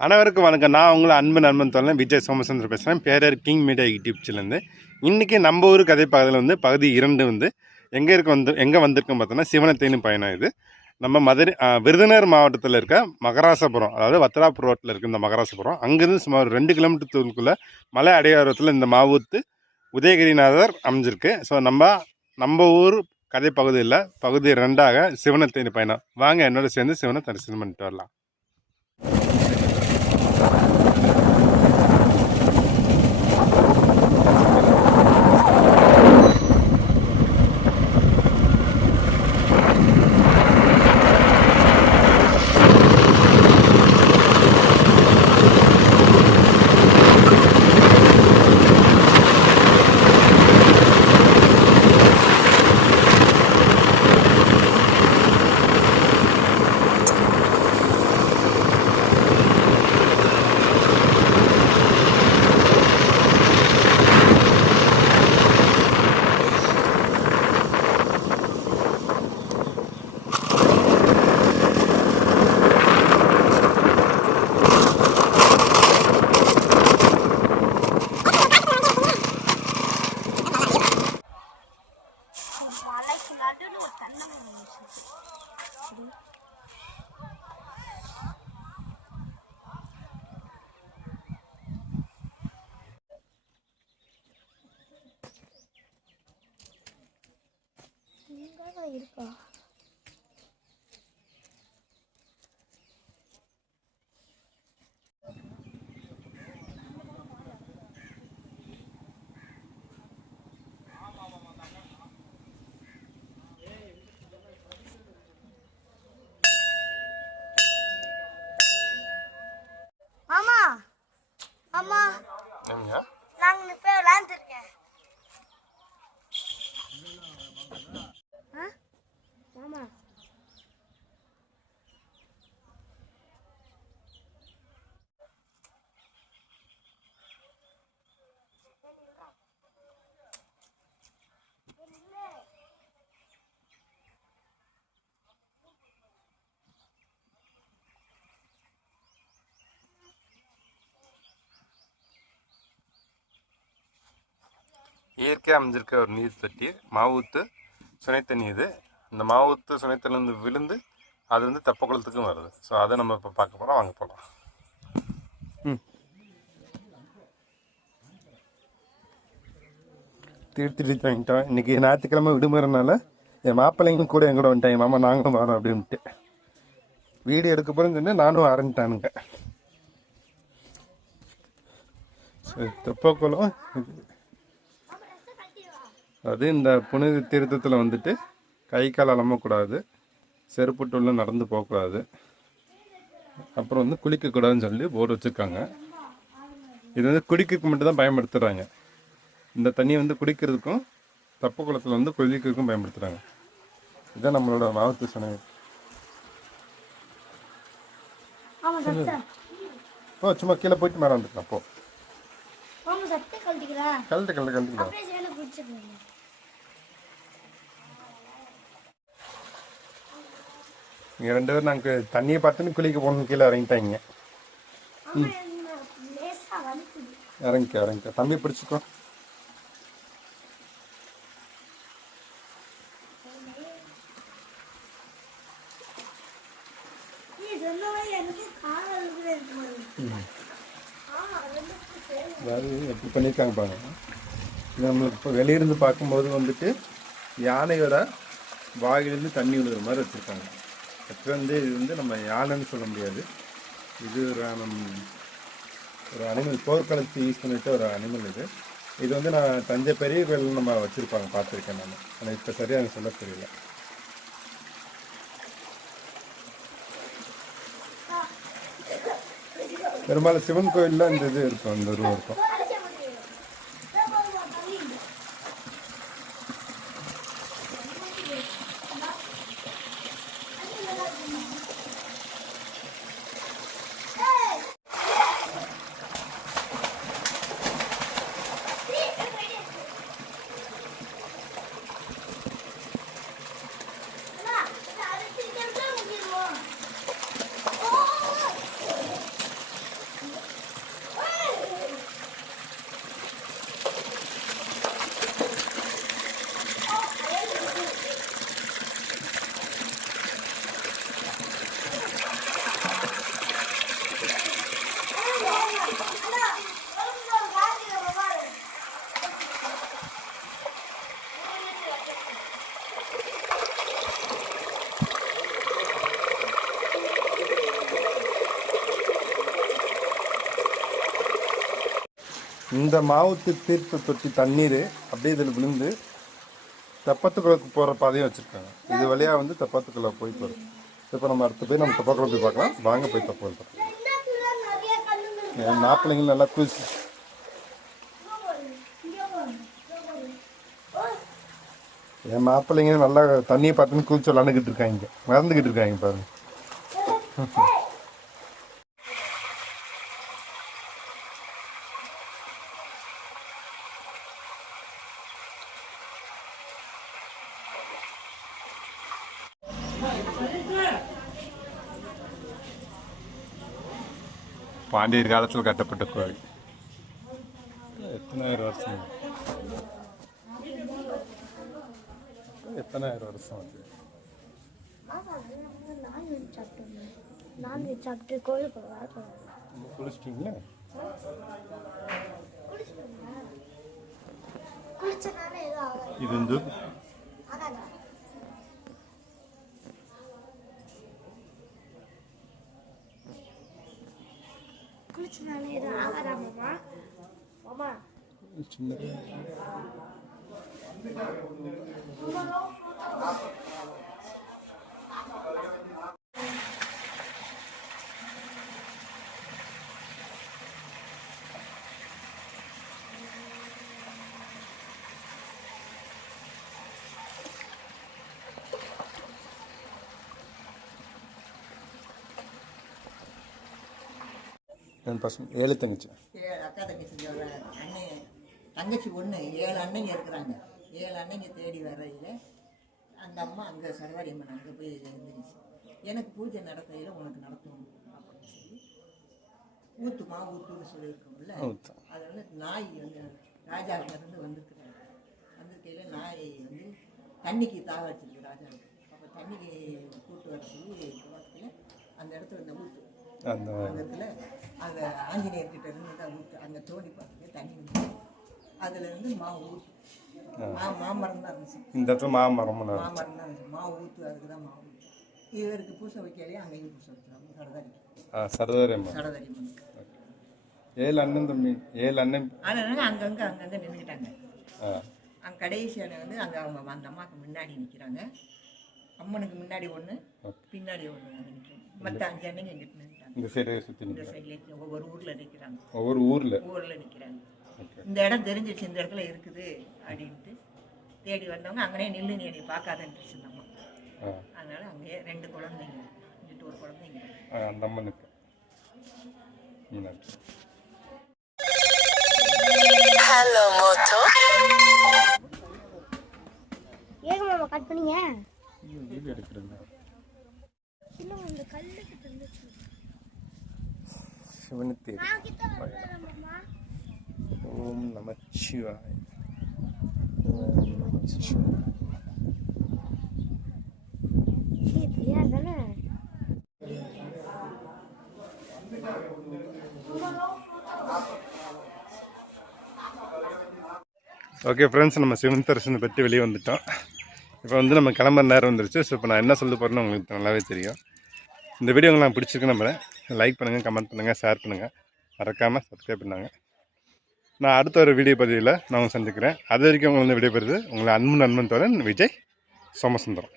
அனைவருக்கும் வணக்கம். நான் உங்களை அன்பு நண்பன் தோழன் விஜய் சோமசுந்தர் பேசுகிறேன் பேரர் கிங் மீடியா யூடியூப் சேனல்லேருந்து இன்றைக்கி நம்ம ஊர் கதை பகுதியில் வந்து பகுதி இரண்டு வந்து எங்கே இருக்க வந்து எங்கே வந்திருக்குன்னு பார்த்தோன்னா சிவனத்தேனி பயணம் இது. நம்ம மதுரை விருதுநகர் மாவட்டத்தில் இருக்க மகராசபுரம் அதாவது வத்தலாப்பூர் ரோட்டில் இருக்க இந்த மகராசபுரம் அங்கேருந்து சுமார் ரெண்டு கிலோமீட்டர் தூரத்துக்குள்ளே மலை அடையாரத்தில் இந்த மாவூத்து உதயகிரிநாதர் அமைஞ்சிருக்கு. ஸோ நம்ம நம்ம ஊர் கதை பகுதியில் பகுதி ரெண்டாக சிவனத்தேனி பயணம். வாங்க என்னோட சேர்ந்து சிவனை தரிசனம் பண்ணிட்டு வரலாம். இருக்கா? மாமா அம்மா நாங்க இப்ப விளையாண்டுருக்கேன் மாமா இயற்கையாக அமைஞ்சிருக்க ஒரு நீர் தொட்டி மாவூத்து சுனைத்தண்ணி இது. இந்த மாவூத்து சுனைத்தண்ணிலேருந்து விழுந்து அது வந்து தெப்பக்குளத்துக்கும் வருது. ஸோ அதை நம்ம இப்போ பார்க்க போகிறோம் வாங்க போகலாம் தீர்த்திட்டு வாங்கிட்டோம். இன்றைக்கி ஞாயிற்றுக்கிழமை விடுமுறைனால என் மாப்பிள்ளைங்களும் கூட எங்கூட வந்துட்டேன் என் மாமா நாங்களும் வரோம் அப்படின்ட்டு. வீடியோ எடுக்க போகிறேன்னு சொன்னேன். நானும் ஆரம்பிட்டானுங்க சரி தெப்பக்குளம் இது அது இந்த புனித தீர்த்தத்தில் வந்துட்டு கை கால் அலம்பக்கூடாது செருப்புட்டு உள்ள நடந்து போகக்கூடாது. அப்புறம் வந்து குளிக்கக்கூடாதுன்னு சொல்லி போர்டு வச்சுருக்காங்க. இது வந்து குடிக்கிறதுக்கு மட்டும் தான் பயன்படுத்துகிறாங்க இந்த தண்ணியை வந்து குடிக்கிறதுக்கும் தப்பு குளத்தில் வந்து குளிக்கிறதுக்கும் பயன்படுத்துகிறாங்க இதுதான் நம்மளோட மாவட்ட சனவை ஓ சும்மா கீழே போயிட்டு மேலே வந்துக்கலாம் போ. ஆமா சத்த கழட்டிக்கிறா. இங்கே ரெண்டு பேரும் நாங்கள் தண்ணியை பார்த்துன்னு குளிக்க போகணும் கீழே இறங்கிட்டாங்க. வலிக்குது. இறங்கிக்க இறங்கிக்க. தம்பி பிடிச்சிக்கோ. அதாவது எப்படி பண்ணியிருக்காங்க பாருங்க. நம்மளுக்கு இப்போ வெளியிருந்து பார்க்கும்போது வந்துட்டு யானையோட வாயிலிருந்து தண்ணி விழுகிற மாதிரி வச்சுருக்காங்க. ஆக்சுவலாக வந்து இது வந்து நம்ம யானைன்னு சொல்ல முடியாது. இது ஒரு ஒரு அனிமல் போர்க்களத்து யூஸ் பண்ணிட்டு ஒரு அனிமல் இது. இது வந்து நான் தஞ்சை பெரிய கோயில் நம்ம வச்சுருப்பாங்க பார்த்துருக்கேன் நான். ஆனால் இப்போ சரியாக எனக்கு சொல்ல தெரியல. பெரும்பாலும் சிவன் கோயிலில் இந்த இது இருக்கும் இந்த உருவம் இருக்கும் அடிக்க முடியும் இதோ பாருங்க, தண்ணி. ஏய். அண்ணா, இதை அடிச்சிருக்கிறது முடியுமா? ஓ இந்த மாவுத்து தீர்த்த தொட்டி தண்ணீர் அப்படியே இதில் விழுந்து தெப்பத்துக்குள்ள போகிற பாதையும் வச்சுருக்காங்க. இது வழியாக வந்து தெப்பத்துக்குள்ளே போய் போகிறோம் இப்போ நம்ம அடுத்து போய் நம்ம தெப்பக்குள்ள போய் பார்க்கலாம். வாங்க போய் பார்க்கலாம். கல்லுங்க என் மாப்பிள்ளைங்க நல்லா குளிச்சு என் மாப்பிள்ளைங்க நல்லா தண்ணியை பார்த்துன்னு குளிச்சு விளாண்டுக்கிட்டு இருக்காங்க. மறந்துக்கிட்டு இருக்காங்க பாருங்க. பாண்டியர் காலத்தில் கட்டப்பட்ட கோவில். எத்தனாயிரம் வருஷம்? எத்தனாயிரம் வருஷம் அது? நான்வெஜ் சாப்பிட்டோம் நான்வெஜ் சாப்பிட்டு கோயிலுக்கு வரப்போம் குளிச்சிட்டிங்களா குளிச்சனால எதுவும் ஆகாது இது வந்து ஆகாதா குளிச்சனால எதுவும் ஆகாதா மாமா மாமா என் பசங்க ஏழு தங்கச்சி. ஏழு அக்கா தங்கச்சி அண்ணன் தங்கச்சி ஒன்று ஏழு அண்ணங்க இருக்கிறாங்க. ஏழு அண்ணங்க தேடி வர்றையில் அந்த அம்மா அங்கே சரவாடி அம்மன் அங்கே போய் இருந்துச்சு எனக்கு பூஜை நடத்தையில் உனக்கு நடத்தணும் அப்படின்னு சொல்லி ஊத்துமா ஊத்துன்னு சொல்லியிருக்கோம்ல. ஊத்து. அதனால நாய் வந்து ராஜாவிலேருந்து வந்திருக்கிறாங்க. வந்திருக்கையில் நாய் வந்து தண்ணிக்கு தாக வச்சிருக்கு ராஜாவுக்கு. அப்போ தண்ணிக்கு கூட்டு வர சொல்லி அந்த இடத்துல இந்த ஊத்து. அந்த இடத்துல அந்த ஆஞ்சநேயர் கிட்ட இருந்து ஊற்று அங்கே தோண்டி பார்த்துட்டு தண்ணி வந்து அதுல இருந்து மாவு ஊற்று மா மாமரம் தான் இருந்துச்சு. இந்த இடத்துல மாமரம். மாமரம் தான் இருந்துச்சு. மாவு ஊற்று அதுக்கு தான் மாவு ஊற்று இவருக்கு பூசை வைக்கலையே அங்கேயும் பூசை வச்சுருவாங்க. சடதாரி சடதாரி மண்ணுக்கு ஏழு அண்ணன் தம்பி ஏழு அண்ணன். ஆனால் அங்கங்கே அங்கங்கே நின்றுக்கிட்டாங்க அங்கே கடைசியான வந்து அங்கே அவங்க அந்த அம்மாவுக்கு முன்னாடி நிற்கிறாங்க அம்மனுக்கு முன்னாடி ஒன்று பின்னாடி ஒன்று அங்கே நிற்கிறாங்க மற்ற அஞ்சு அண்ணங்க இங்கிட்டு நின்றுட்டாங்க இந்த சைடு சுற்றி இந்த சைட்லேயே ஒவ்வொரு ஊரில் நிற்கிறாங்க ஒவ்வொரு ஊரில்? ஊரில் நிற்கிறாங்க இந்த இடம் தெரிஞ்சிச்சு இந்த இடத்துல இருக்குது அப்படின்ட்டு தேடி வந்தவங்க அங்கனே நில்லு நீ என்னை இந்த அம்மா ஆ. அதனால அங்கேயே ரெண்டு குழந்தைங்க இங்கிட்டு ஒரு குழந்தைங்க அந்த அம்மனுக்கு மீனாட்சி. ஏங்க மாமா கட் பண்ணீங்க? வீடியோ எடுக்கிறேங்க. இன்னும் அந்த கல்லு கிட்ட இருந்துச்சு வந்துடுறேன் மாமா ஓம் நமச்சிவாய் ஓம் நமச்சிவாய். இது பிள்ளையார் தானே ஓகே ஃப்ரெண்ட்ஸ் நம்ம சிவன் தரிசனை பற்றி வெளியே வந்துட்டோம். இப்போ வந்து நம்ம கிளம்புற நேரம் வந்துருச்சு. ஸோ இப்போ நான் என்ன சொல்ல போகிறேன்னு உங்களுக்கு நல்லாவே தெரியும். இந்த வீடியோ உங்களுக்கு நான் பிடிச்சிருக்கு நம்புறேன். லைக் பண்ணுங்கள் கமெண்ட் பண்ணுங்கள் ஷேர் பண்ணுங்கள் மறக்காமல் சப்ஸ்கிரைப் பண்ணாங்க. நான் அடுத்த ஒரு வீடியோ பதிவில் நான் உங்களை சந்திக்கிறேன். அது வரைக்கும் உங்களை வந்து விடைபெறுது உங்களை அன்பு நண்பன் தோழன் விஜய் சோமசுந்தரம்.